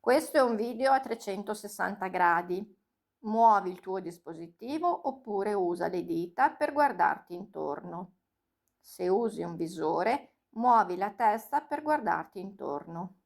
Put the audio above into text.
Questo è un video a 360 gradi. Muovi il tuo dispositivo oppure usa le dita per guardarti intorno. Se usi un visore, muovi la testa per guardarti intorno.